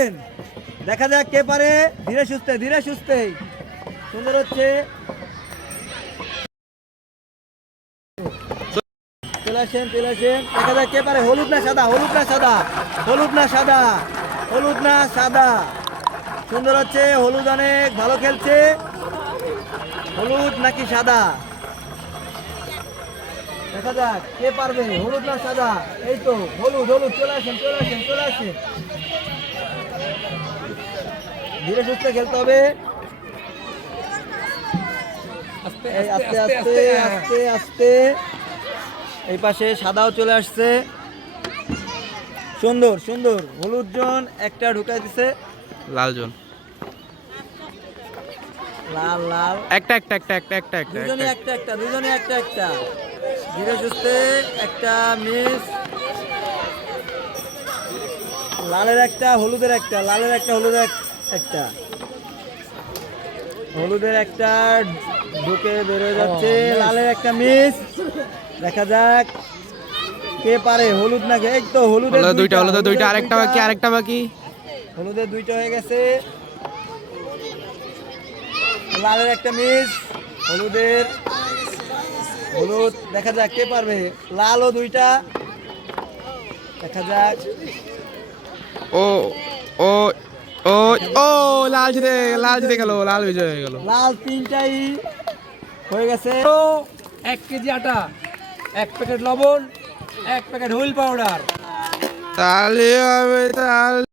পারবেন দেখা যাক কে পারে। ধীরে সুস্থে ধীরে সুস্থে। সুন্দর হচ্ছে। দেখা যাক হলুদ না সাদা? হলুদ না সাদা? হলুদ না সাদা? হলুদ না সাদা? সুন্দর হচ্ছে। হলুদ অনেক ভালো খেলছে। হলুদ নাকি সাদা? দেখা যাক কে পারবে। হলুদ না সাদা? এই তো, হলুদ হলুদ। চলে আসেন চলে আসেন চলে আসেন। ধীরে সুস্থে খেলতে হবে। এই আস্তে আস্তে আস্তে আস্তে এই পাশে সাদাও চলে আসছে। সুন্দর সুন্দর। হলুদ জন একটা ঢুকাই দিছে। লাল জন লাল লাল। একটা একটা একটা একটা একটা একটা দুজনে একটা। একটা একটা দুজনে একটা একটা। ধীরে সুস্থে একটা মিস। লালের একটা হলুদের একটা লালের একটা হলুদের এক- একটা। হলুদের একটা ঢুকে বেরোয় যাচ্ছে লালের একটা মিস দেখা যাক কে পারে হলুদ নাকি? এই তো হলুদের হলো দুইটা হলো দুইটা আরেকটা বাকি। আরেকটা বাকি। হলুদের দুইটা হয়ে গেছে। লালের একটা মিস হলুদের হলুদ। দেখা যাক কে পারবে লালও দুইটা। দেখা যাক। ও লাল জিতে লাল জিতে গেল লাল বিজয় হয়ে গেল। লাল তিনটাই হয়ে গেছে। তো এক কেজি আটা এক প্যাকেট লবণ এক প্যাকেট হুইল পাউডার। তাহলে হবে তাহলে।